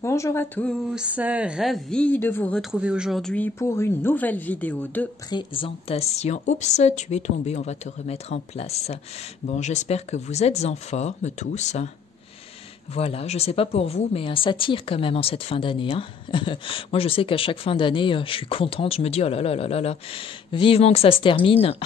Bonjour à tous, ravi de vous retrouver aujourd'hui pour une nouvelle vidéo de présentation. Oups, tu es tombé, on va te remettre en place. Bon, j'espère que vous êtes en forme tous. Voilà, je sais pas pour vous, mais ça tire quand même en cette fin d'année. Hein. Moi, je sais qu'à chaque fin d'année, je suis contente, je me dis, oh là là là là là, vivement que ça se termine,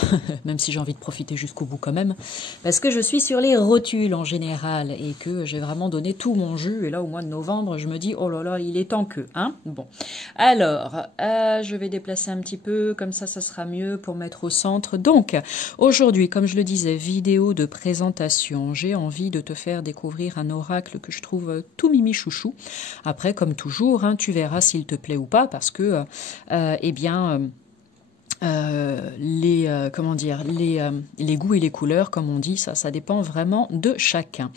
même si j'ai envie de profiter jusqu'au bout quand même, parce que je suis sur les rotules en général, et que j'ai vraiment donné tout mon jus, et là, au mois de novembre, je me dis, oh là là, il est temps que, hein. Bon, alors, je vais déplacer un petit peu, comme ça sera mieux pour mettre au centre. Donc, aujourd'hui, comme je le disais, vidéo de présentation, j'ai envie de te faire découvrir un oracle que je trouve tout mimi chouchou. Après, comme toujours, hein, tu verras s'il te plaît ou pas, parce que, eh bien, les goûts et les couleurs, comme on dit, ça dépend vraiment de chacun.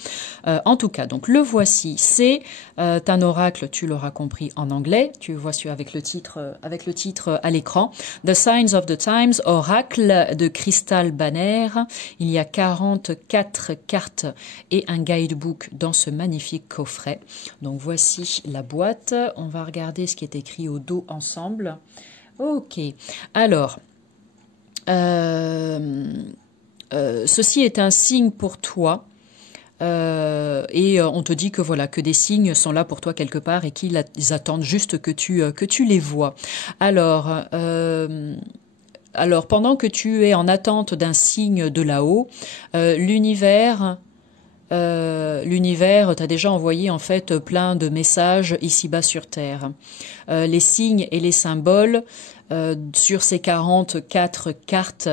En tout cas, donc le voici, c'est un oracle, tu l'auras compris, en anglais. Tu vois avec le titre à l'écran. The Signs of the Times, oracle de Crystal Banner. Il y a 44 cartes et un guidebook dans ce magnifique coffret. Donc voici la boîte. On va regarder ce qui est écrit au dos ensemble. Ok, alors, ceci est un signe pour toi et on te dit que voilà, que des signes sont là pour toi quelque part et qu'ils attendent juste que tu les vois. Alors, pendant que tu es en attente d'un signe de là-haut, l'univers t'a déjà envoyé en fait plein de messages ici-bas sur Terre. Les signes et les symboles sur ces 44 cartes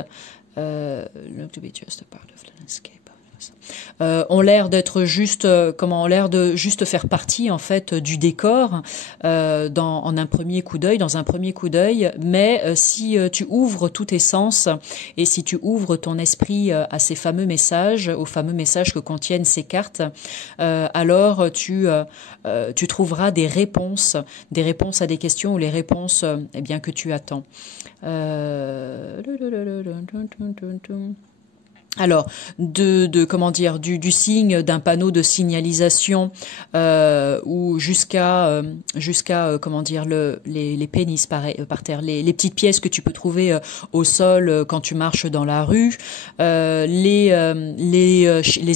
ont l'air d'être juste, ont l'air de juste faire partie en fait du décor dans un premier coup d'œil. Mais si tu ouvres tous tes sens et si tu ouvres ton esprit à ces fameux messages, aux fameux messages que contiennent ces cartes, alors tu trouveras des réponses à des questions ou les réponses eh bien que tu attends. Alors, du signe d'un panneau de signalisation ou jusqu'à les pénis par terre, les petites pièces que tu peux trouver au sol quand tu marches dans la rue, les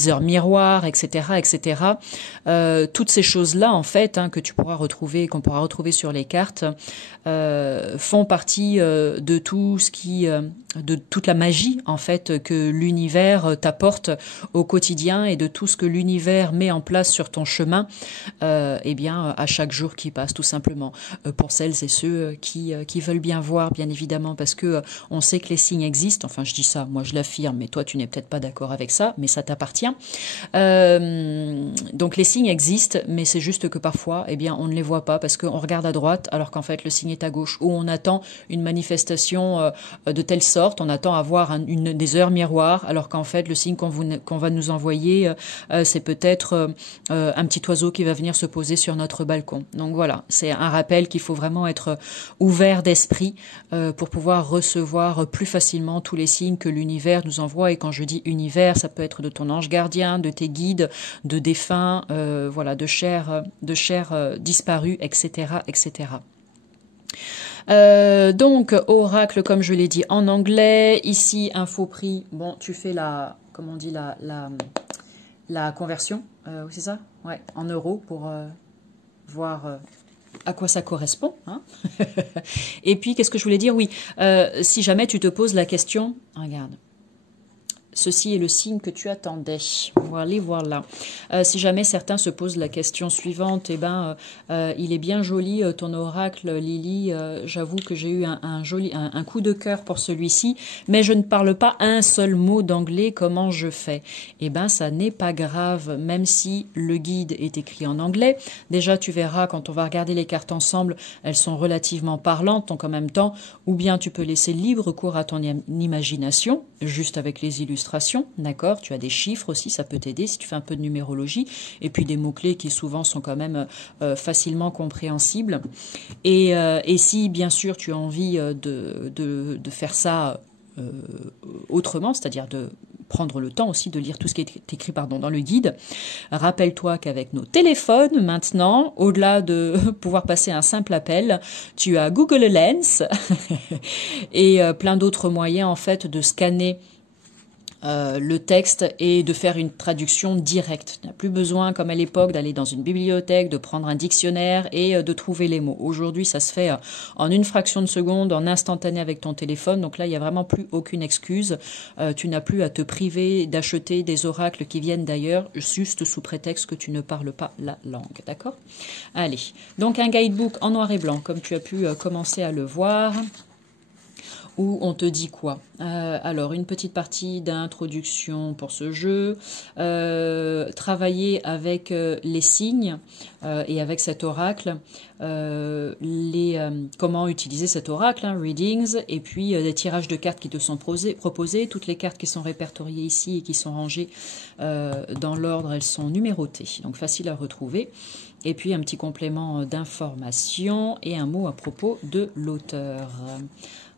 heures miroirs, etc. Toutes ces choses-là en fait qu'on pourra retrouver sur les cartes font partie de tout ce qui de toute la magie en fait que l'univers t'apporte au quotidien et de tout ce que l'univers met en place sur ton chemin eh bien à chaque jour qui passe tout simplement pour celles et ceux qui veulent bien voir bien évidemment parce que on sait que les signes existent, enfin je dis ça, moi je l'affirme mais toi tu n'es peut-être pas d'accord avec ça mais ça t'appartient. Donc les signes existent mais c'est juste que parfois eh bien on ne les voit pas parce qu'on regarde à droite alors qu'en fait le signe est à gauche ou on attend une manifestation de telle sorte, on attend à voir des heures miroirs, alors qu'en fait le signe qu'on va nous envoyer, c'est peut-être un petit oiseau qui va venir se poser sur notre balcon. Donc voilà, c'est un rappel qu'il faut vraiment être ouvert d'esprit pour pouvoir recevoir plus facilement tous les signes que l'univers nous envoie. Et quand je dis univers, ça peut être de ton ange gardien, de tes guides, de défunts, voilà, de chair disparue, etc. Donc oracle comme je l'ai dit en anglais, ici info prix, bon tu fais la conversion, c'est ça, ouais, en euros pour voir à quoi ça correspond, hein. Et puis qu'est-ce que je voulais dire, oui, si jamais tu te poses la question, regarde. Ceci est le signe que tu attendais. Voilà. Si jamais certains se posent la question suivante, eh ben, il est bien joli ton oracle, Lily. J'avoue que j'ai eu un coup de cœur pour celui-ci, mais je ne parle pas un seul mot d'anglais. Comment je fais? Eh ben, ça n'est pas grave, même si le guide est écrit en anglais. Déjà, tu verras quand on va regarder les cartes ensemble, elles sont relativement parlantes. Donc en même temps, ou bien tu peux laisser libre cours à ton imagination, juste avec les illustrations. D'accord, tu as des chiffres aussi, ça peut t'aider si tu fais un peu de numérologie, et puis des mots-clés qui souvent sont quand même facilement compréhensibles. Et si bien sûr tu as envie de faire ça autrement, c'est-à-dire de prendre le temps aussi de lire tout ce qui est écrit dans le guide. Rappelle-toi qu'avec nos téléphones, maintenant, au-delà de pouvoir passer un simple appel, tu as Google Lens et plein d'autres moyens en fait de scanner le texte et de faire une traduction directe. Tu n'as plus besoin, comme à l'époque, d'aller dans une bibliothèque, de prendre un dictionnaire et de trouver les mots. Aujourd'hui, ça se fait en une fraction de seconde, en instantané avec ton téléphone. Donc là, il n'y a vraiment plus aucune excuse. Tu n'as plus à te priver d'acheter des oracles qui viennent d'ailleurs, juste sous prétexte que tu ne parles pas la langue. D'accord? Allez. Donc un guidebook en noir et blanc, comme tu as pu commencer à le voir. Où on te dit quoi? Alors, une petite partie d'introduction pour ce jeu, travailler avec les signes et avec cet oracle, comment utiliser cet oracle, hein, readings, et puis des tirages de cartes qui te sont proposés. Toutes les cartes qui sont répertoriées ici et qui sont rangées dans l'ordre, elles sont numérotées, donc facile à retrouver. Et puis un petit complément d'information et un mot à propos de l'auteur.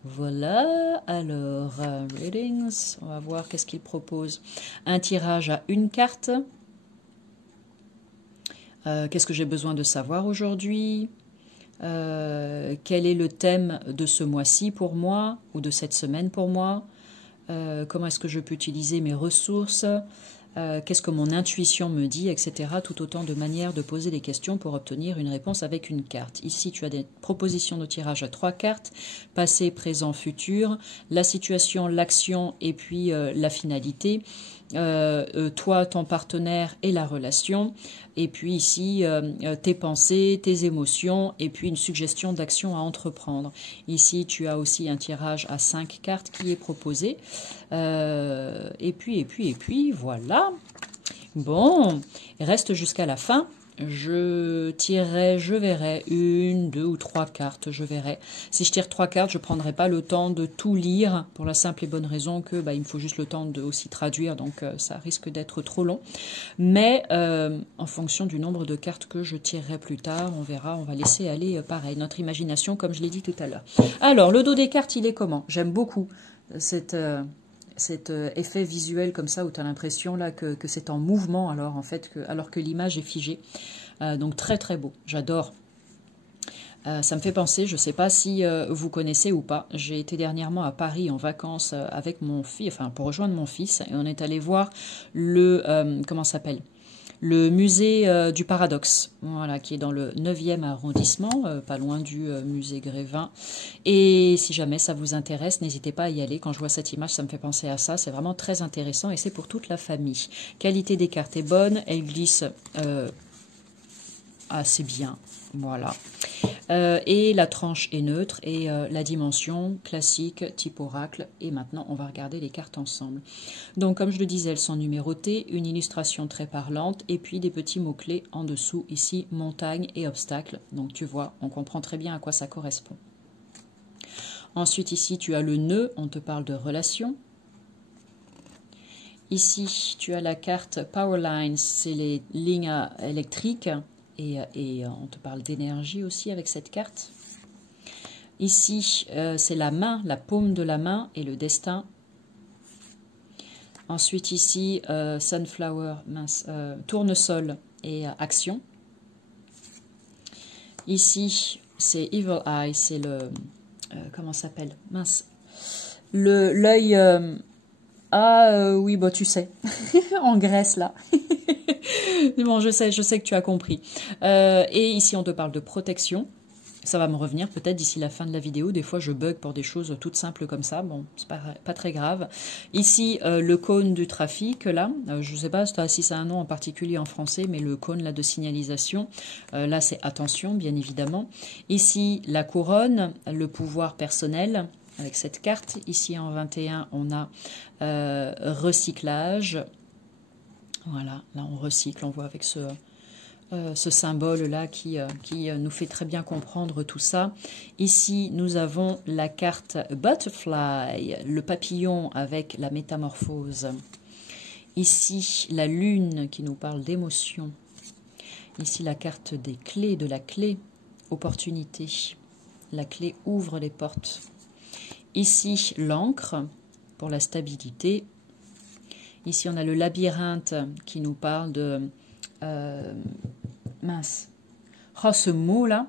Voilà, alors, readings, on va voir qu'est-ce qu'il propose. Un tirage à une carte. Qu'est-ce que j'ai besoin de savoir aujourd'hui? Quel est le thème de ce mois-ci pour moi ou de cette semaine pour moi? Comment est-ce que je peux utiliser mes ressources? Qu'est-ce que mon intuition me dit, etc. Tout autant de manières de poser des questions pour obtenir une réponse avec une carte. Ici, tu as des propositions de tirage à 3 cartes, passé, présent, futur, la situation, l'action et puis la finalité. Toi, ton partenaire et la relation. Et puis ici, tes pensées, tes émotions et puis une suggestion d'action à entreprendre. Ici, tu as aussi un tirage à 5 cartes qui est proposé. Et puis, voilà. Bon, reste jusqu'à la fin. Je tirerai, je verrai, 1, 2 ou 3 cartes, je verrai. Si je tire 3 cartes, je ne prendrai pas le temps de tout lire, pour la simple et bonne raison que il me faut juste le temps de aussi traduire, donc ça risque d'être trop long. Mais en fonction du nombre de cartes que je tirerai plus tard, on verra, on va laisser aller pareil, notre imagination, comme je l'ai dit tout à l'heure. Alors, le dos des cartes, il est comment? J'aime beaucoup cet effet visuel comme ça où tu as l'impression là que c'est en mouvement alors en fait alors que l'image est figée. Donc très très beau, j'adore. Ça me fait penser, je ne sais pas si vous connaissez ou pas, j'ai été dernièrement à Paris en vacances avec mon fils, enfin pour rejoindre mon fils, et on est allé voir le, comment ça s'appelle ? Le musée du Paradoxe, voilà, qui est dans le 9e arrondissement, pas loin du musée Grévin. Et si jamais ça vous intéresse, n'hésitez pas à y aller. Quand je vois cette image, ça me fait penser à ça. C'est vraiment très intéressant et c'est pour toute la famille. Qualité des cartes est bonne, elle glisse assez bien. Voilà. Et la tranche est neutre et la dimension classique type oracle. Et maintenant, on va regarder les cartes ensemble. Donc, comme je le disais, elles sont numérotées, une illustration très parlante et puis des petits mots-clés en dessous, ici, montagne et obstacle. Donc, tu vois, on comprend très bien à quoi ça correspond. Ensuite, ici, tu as le nœud, on te parle de relation. Ici, tu as la carte Power Lines, c'est les lignes électriques. Et on te parle d'énergie aussi avec cette carte. Ici, c'est la main, la paume de la main et le destin. Ensuite ici, Sunflower, tournesol et action. Ici, c'est Evil Eye, c'est le... comment ça s'appelle? Mince. L'œil... oui, bon, tu sais. En Grèce, là. Bon, je sais que tu as compris. Et ici, on te parle de protection. Ça va me revenir peut-être d'ici la fin de la vidéo. Des fois, je bug pour des choses toutes simples comme ça. Bon, c'est pas très grave. Ici, le cône du trafic, là. Je ne sais pas si c'est un nom en particulier en français, mais le cône là, de signalisation. Là, c'est attention, bien évidemment. Ici, la couronne, le pouvoir personnel. Avec cette carte, ici en 21, on a recyclage. Voilà, là on recycle, on voit avec ce symbole-là qui nous fait très bien comprendre tout ça. Ici, nous avons la carte Butterfly, le papillon avec la métamorphose. Ici, la lune qui nous parle d'émotion. Ici, la carte des clés, de la clé, opportunité. La clé ouvre les portes. Ici, l'encre pour la stabilité. Ici, on a le labyrinthe qui nous parle de... mince. Oh, ce mot-là,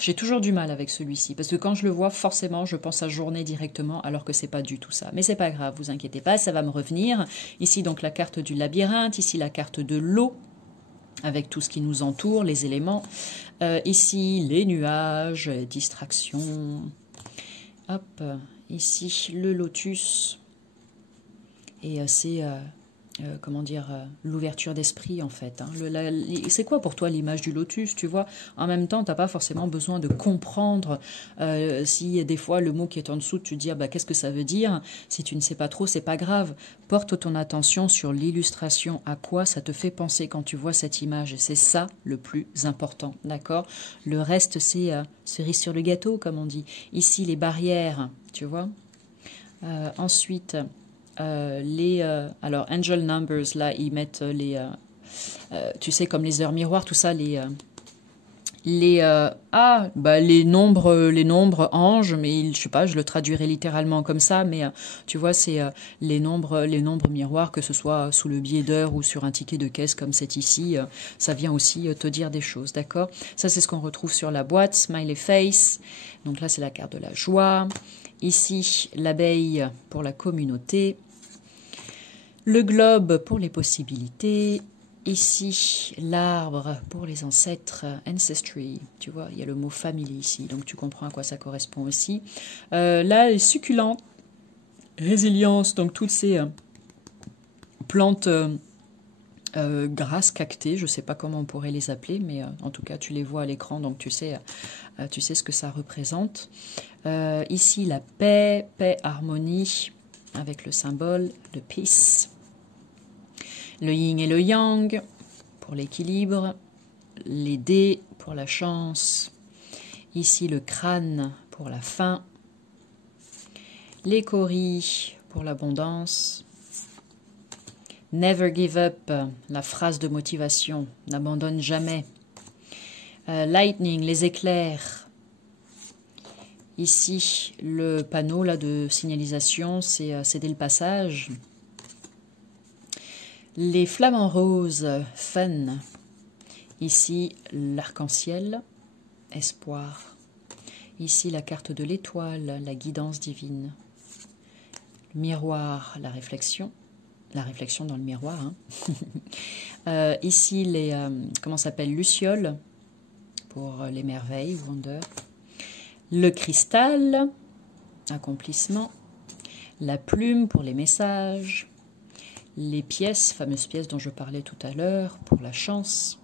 j'ai toujours du mal avec celui-ci. Parce que quand je le vois, forcément, je pense à journée directement, alors que c'est pas du tout ça. Mais c'est pas grave, vous inquiétez pas, ça va me revenir. Ici, donc, la carte du labyrinthe. Ici, la carte de l'eau, avec tout ce qui nous entoure, les éléments. Ici, les nuages, distraction. Hop, ici, le lotus. Et c'est... comment dire, l'ouverture d'esprit en fait. Hein. C'est quoi pour toi l'image du lotus, tu vois? En même temps, tu n'as pas forcément besoin de comprendre si des fois le mot qui est en dessous, tu te dis bah, qu'est-ce que ça veut dire? Si tu ne sais pas trop, c'est pas grave. Porte ton attention sur l'illustration, à quoi ça te fait penser quand tu vois cette image. Et c'est ça le plus important, d'accord? Le reste, c'est cerise sur le gâteau, comme on dit. Ici, les barrières, tu vois? Ensuite... alors angel numbers, là ils mettent les tu sais, comme les heures miroirs, tout ça, les nombres anges, mais je sais pas, je le traduirai littéralement comme ça, mais tu vois, c'est les nombres miroirs, que ce soit sous le billet d'heure ou sur un ticket de caisse comme c'est ici, ça vient aussi te dire des choses, d'accord? Ça, c'est ce qu'on retrouve sur la boîte, smiley face, donc là c'est la carte de la joie. Ici, l'abeille pour la communauté, le globe pour les possibilités, ici, l'arbre pour les ancêtres, ancestry, tu vois, il y a le mot family ici, donc tu comprends à quoi ça correspond aussi. Là, les succulents, résilience, donc toutes ces plantes grasses, cactées, je ne sais pas comment on pourrait les appeler, mais en tout cas, tu les vois à l'écran, donc tu sais ce que ça représente. Ici, la paix, harmonie, avec le symbole de peace. Le yin et le yang pour l'équilibre. Les dés pour la chance. Ici, le crâne pour la faim. Les coris pour l'abondance. Never give up, la phrase de motivation, n'abandonne jamais. Lightning, les éclairs. Ici, le panneau là, de signalisation, c'est céder le passage. Les flamants roses, fun. Ici, l'arc-en-ciel, espoir. Ici, la carte de l'étoile, la guidance divine. Le miroir, la réflexion dans le miroir. Hein. Ici, les, comment s'appelle, lucioles, pour les merveilles, wonder. Le cristal, accomplissement. La plume pour les messages. Les pièces, fameuses pièces dont je parlais tout à l'heure, pour la chance.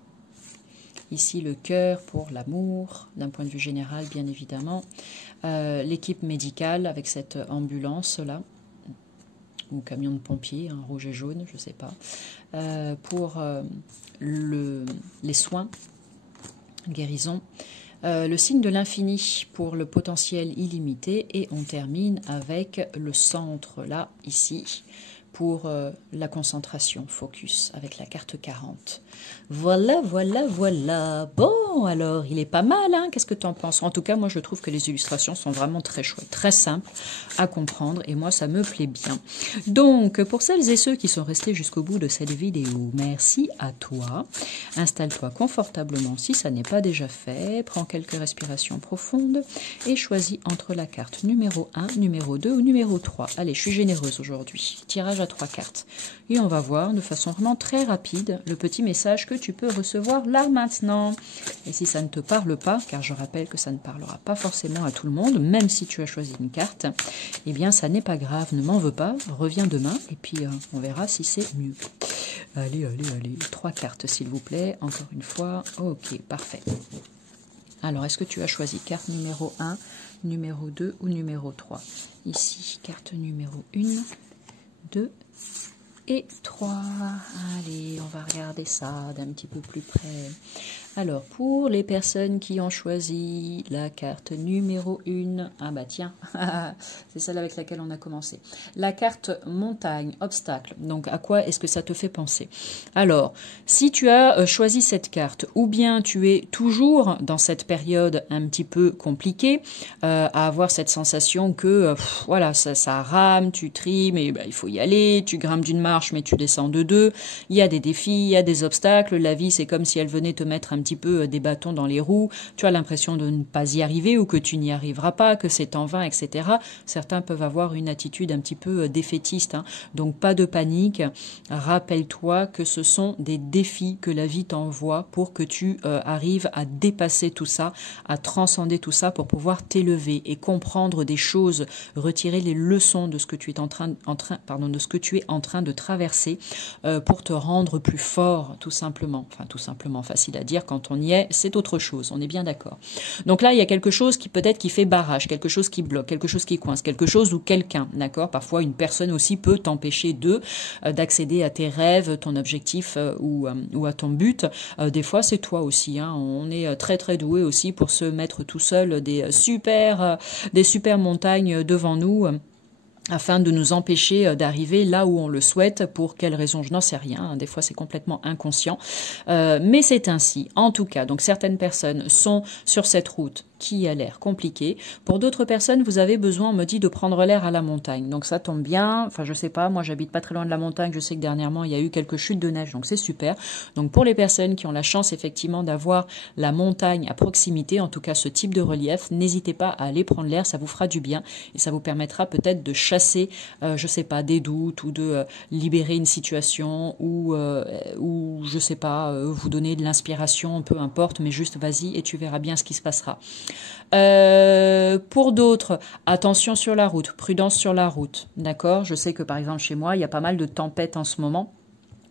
Ici, le cœur pour l'amour, d'un point de vue général, bien évidemment. L'équipe médicale avec cette ambulance-là, ou camion de pompiers, hein, rouge et jaune, je ne sais pas. Pour les soins, guérison. Le signe de l'infini pour le potentiel illimité. Et on termine avec le centre, là, ici, pour la concentration, focus, avec la carte 40. Voilà, voilà, voilà. Bon, alors, il est pas mal, hein? Qu'est-ce que tu en penses? En tout cas, moi, je trouve que les illustrations sont vraiment très chouettes, très simples à comprendre, et moi, ça me plaît bien. Donc, pour celles et ceux qui sont restés jusqu'au bout de cette vidéo, merci à toi. Installe-toi confortablement si ça n'est pas déjà fait. Prends quelques respirations profondes et choisis entre la carte numéro 1, numéro 2 ou numéro 3. Allez, je suis généreuse aujourd'hui. Tirage à 3 cartes. Et on va voir de façon vraiment très rapide le petit message que tu peux recevoir là maintenant. Et si ça ne te parle pas, car je rappelle que ça ne parlera pas forcément à tout le monde, même si tu as choisi une carte, eh bien ça n'est pas grave, ne m'en veux pas, reviens demain et puis on verra si c'est mieux. Allez, allez, allez, 3 cartes s'il vous plaît, encore une fois, ok, parfait. Alors, est-ce que tu as choisi carte numéro 1, numéro 2 ou numéro 3? Ici, carte numéro 1, 2 et 3. Allez, on va regarder ça d'un petit peu plus près. Alors, pour les personnes qui ont choisi la carte numéro 1, ah bah tiens, c'est celle avec laquelle on a commencé. La carte montagne, obstacle. Donc, à quoi est-ce que ça te fait penser? Alors, si tu as choisi cette carte, ou bien tu es toujours dans cette période un petit peu compliquée, à avoir cette sensation que, voilà, ça rame, tu tries, mais bah, il faut y aller, tu grimpes d'une marche, mais tu descends de deux, il y a des défis, il y a des obstacles, la vie, c'est comme si elle venait te mettre un petit peu des bâtons dans les roues, tu as l'impression de ne pas y arriver ou que tu n'y arriveras pas, que c'est en vain, etc. Certains peuvent avoir une attitude un petit peu défaitiste, hein. Donc pas de panique, rappelle-toi que ce sont des défis que la vie t'envoie pour que tu arrives à dépasser tout ça, à transcender tout ça pour pouvoir t'élever et comprendre des choses, retirer les leçons de ce que tu es en train de traverser pour te rendre plus fort, tout simplement. Enfin, tout simplement, facile à dire, quand on y est, c'est autre chose, on est bien d'accord. Donc là, il y a quelque chose qui peut-être qui fait barrage, quelque chose qui bloque, quelque chose qui coince, quelque chose ou quelqu'un, d'accord? Parfois, une personne aussi peut t'empêcher d'accéder à tes rêves, ton objectif ou à ton but. Des fois, c'est toi aussi, hein. On est très très doué aussi pour se mettre tout seul des super montagnes devant nous, afin de nous empêcher d'arriver là où on le souhaite. Pour quelle raison, je n'en sais rien. Des fois, c'est complètement inconscient. Mais c'est ainsi. En tout cas, donc certaines personnes sont sur cette route qui a l'air compliquée. Pour d'autres personnes, vous avez besoin, on me dit, de prendre l'air à la montagne. Donc ça tombe bien. Enfin, je sais pas, moi j'habite pas très loin de la montagne. Je sais que dernièrement, il y a eu quelques chutes de neige, donc c'est super. Donc pour les personnes qui ont la chance effectivement d'avoir la montagne à proximité, en tout cas ce type de relief, n'hésitez pas à aller prendre l'air, ça vous fera du bien et ça vous permettra peut-être de chasser, je sais pas, des doutes ou de libérer une situation ou je sais pas, vous donner de l'inspiration, peu importe, mais juste vas-y et tu verras bien ce qui se passera. Pour d'autres, attention sur la route, prudence sur la route, d'accord? Je sais que par exemple chez moi, il y a pas mal de tempêtes en ce moment.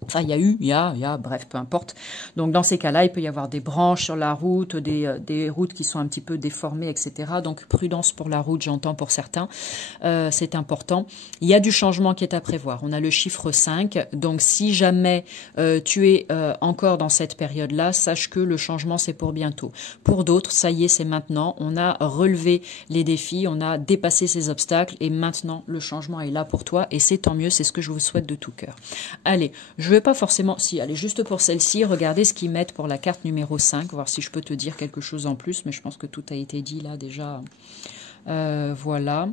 Enfin, il y a, bref, peu importe. Donc, dans ces cas-là, il peut y avoir des branches sur la route, des routes qui sont un petit peu déformées, etc. Donc, prudence pour la route, j'entends pour certains. C'est important. Il y a du changement qui est à prévoir. On a le chiffre 5. Donc, si jamais tu es encore dans cette période-là, sache que le changement, c'est pour bientôt. Pour d'autres, ça y est, c'est maintenant. On a relevé les défis, on a dépassé ces obstacles et maintenant, le changement est là pour toi et c'est tant mieux, c'est ce que je vous souhaite de tout cœur. Allez, je vais pas forcément... Si, allez, juste pour celle-ci, regardez ce qu'ils mettent pour la carte numéro 5, voir si je peux te dire quelque chose en plus, mais je pense que tout a été dit là déjà. Voilà.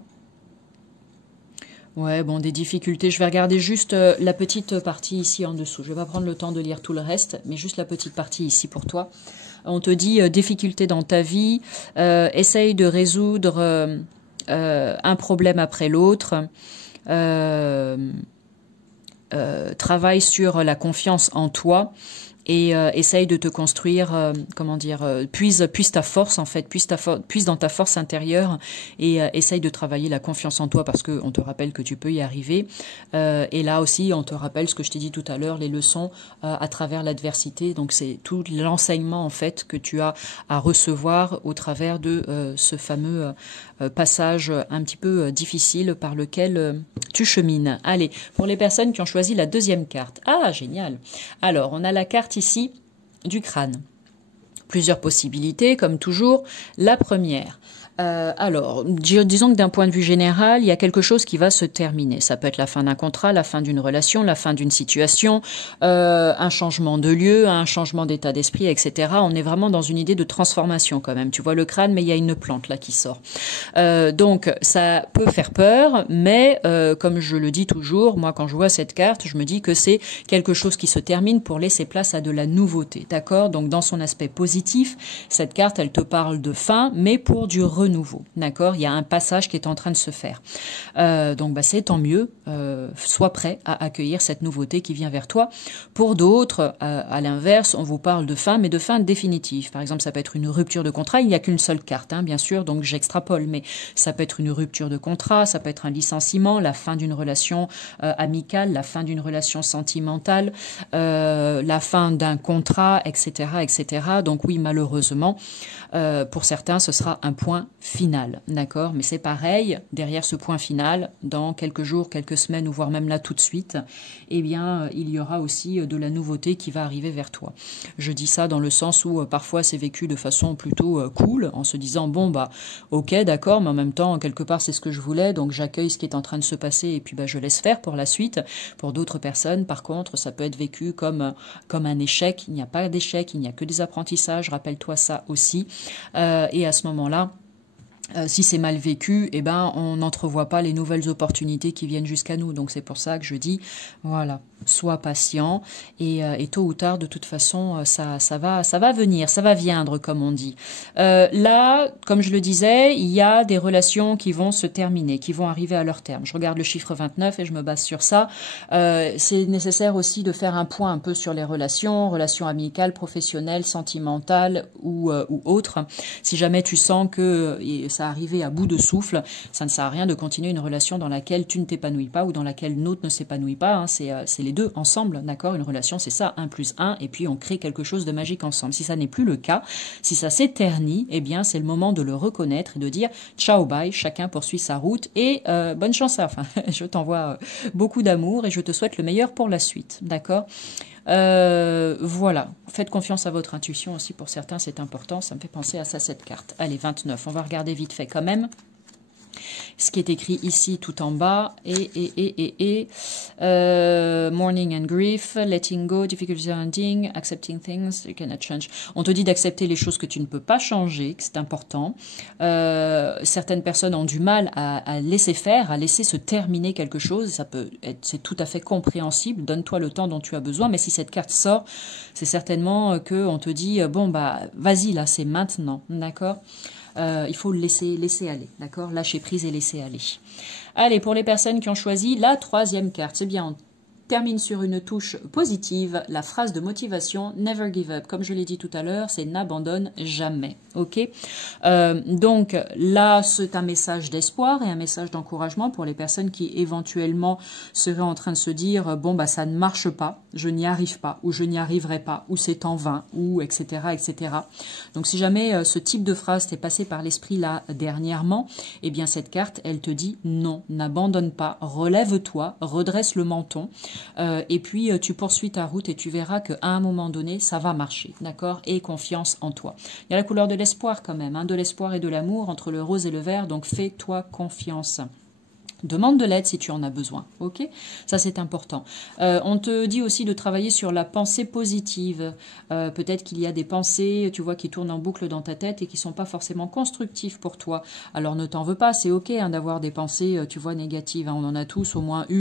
Ouais, bon, des difficultés. Je vais regarder juste la petite partie ici en dessous. Je vais pas prendre le temps de lire tout le reste, mais juste la petite partie ici pour toi. On te dit difficultés dans ta vie, essaye de résoudre un problème après l'autre. Travaille sur la confiance en toi et essaye de te construire, puise ta force en fait, puise dans ta force intérieure et essaye de travailler la confiance en toi parce que on te rappelle que tu peux y arriver. Et là aussi, on te rappelle ce que je t'ai dit tout à l'heure, les leçons à travers l'adversité. Donc c'est tout l'enseignement en fait que tu as à recevoir au travers de ce fameux passage un petit peu difficile par lequel tu chemines. Allez, pour les personnes qui ont choisi la deuxième carte. Ah, génial. Alors, on a la carte ici du crâne. Plusieurs possibilités, comme toujours. La première. Alors, disons que d'un point de vue général, il y a quelque chose qui va se terminer. Ça peut être la fin d'un contrat, la fin d'une relation, la fin d'une situation, un changement de lieu, un changement d'état d'esprit, etc. On est vraiment dans une idée de transformation quand même. Tu vois le crâne, mais il y a une plante là qui sort. Donc, ça peut faire peur, mais comme je le dis toujours, moi quand je vois cette carte, je me dis que c'est quelque chose qui se termine pour laisser place à de la nouveauté. D'accord? Donc, dans son aspect positif, cette carte, elle te parle de fin, mais pour du renouveau. D'accord, il y a un passage qui est en train de se faire. Donc, bah, c'est tant mieux. Sois prêt à accueillir cette nouveauté qui vient vers toi. Pour d'autres, à l'inverse, on vous parle de fin, mais de fin définitive. Par exemple, ça peut être une rupture de contrat. Il n'y a qu'une seule carte, hein, bien sûr, donc j'extrapole. Mais ça peut être une rupture de contrat, ça peut être un licenciement, la fin d'une relation amicale, la fin d'une relation sentimentale, la fin d'un contrat, etc., etc. Donc oui, malheureusement, pour certains, ce sera un point final, d'accord? Mais c'est pareil, derrière ce point final, dans quelques jours, quelques semaines, ou voire même là tout de suite, eh bien, il y aura aussi de la nouveauté qui va arriver vers toi. Je dis ça dans le sens où parfois c'est vécu de façon plutôt cool, en se disant, bon, bah, ok, d'accord, mais en même temps, quelque part, c'est ce que je voulais, donc j'accueille ce qui est en train de se passer, et puis bah, je laisse faire pour la suite. Pour d'autres personnes, par contre, ça peut être vécu comme un échec. Il n'y a pas d'échec, il n'y a que des apprentissages, rappelle-toi ça aussi. Et à ce moment-là, si c'est mal vécu, eh ben, on n'entrevoit pas les nouvelles opportunités qui viennent jusqu'à nous. Donc c'est pour ça que je dis, voilà, sois patient et tôt ou tard, de toute façon, ça va venir, ça va viendre, comme on dit. Là, comme je le disais, il y a des relations qui vont se terminer, qui vont arriver à leur terme. Je regarde le chiffre 29 et je me base sur ça. C'est nécessaire aussi de faire un point un peu sur les relations amicales, professionnelles, sentimentales ou autres. Si jamais tu sens que ça arrivé à bout de souffle, ça ne sert à rien de continuer une relation dans laquelle tu ne t'épanouis pas ou dans laquelle l'autre ne s'épanouit pas. Hein. C'est les deux ensemble, d'accord? Une relation, c'est ça, 1 + 1, et puis on crée quelque chose de magique ensemble. Si ça n'est plus le cas, si ça s'éternit, eh bien c'est le moment de le reconnaître et de dire ciao, bye, chacun poursuit sa route et bonne chance. Enfin, je t'envoie beaucoup d'amour et je te souhaite le meilleur pour la suite, d'accord? Voilà, faites confiance à votre intuition aussi, pour certains c'est important, ça me fait penser à ça, cette carte. Allez, 29, on va regarder vite fait quand même ce qui est écrit ici tout en bas, mourning and grief, letting go, difficulty ending, accepting things you cannot change. On te dit d'accepter les choses que tu ne peux pas changer, que c'est important. Certaines personnes ont du mal à laisser faire, à laisser se terminer quelque chose. Ça peut être, c'est tout à fait compréhensible. Donne-toi le temps dont tu as besoin. Mais si cette carte sort, c'est certainement que on te dit bon bah vas-y là, c'est maintenant, d'accord? Il faut le laisser aller, d'accord? Lâcher prise et laisser aller. Allez, pour les personnes qui ont choisi la 3e carte, c'est bien, on termine sur une touche positive, la phrase de motivation, never give up. Comme je l'ai dit tout à l'heure, c'est n'abandonne jamais, ok? Donc là, c'est un message d'espoir et un message d'encouragement pour les personnes qui éventuellement seraient en train de se dire, bon, bah ça ne marche pas, je n'y arrive pas, ou je n'y arriverai pas, ou c'est en vain, ou etc., etc. Donc si jamais ce type de phrase t'est passé par l'esprit là dernièrement, eh bien cette carte, elle te dit non, n'abandonne pas, relève-toi, redresse le menton, et puis tu poursuis ta route et tu verras qu'à un moment donné, ça va marcher, d'accord? Et confiance en toi. Il y a la couleur de l'espoir quand même, hein, de l'espoir et de l'amour entre le rose et le vert, donc fais-toi confiance. Demande de l'aide si tu en as besoin, ok? Ça, c'est important. On te dit aussi de travailler sur la pensée positive. Peut-être qu'il y a des pensées, tu vois, qui tournent en boucle dans ta tête et qui sont pas forcément constructives pour toi. Alors, ne t'en veux pas, c'est ok hein, d'avoir des pensées, tu vois, négatives. Hein, on en a tous au moins une.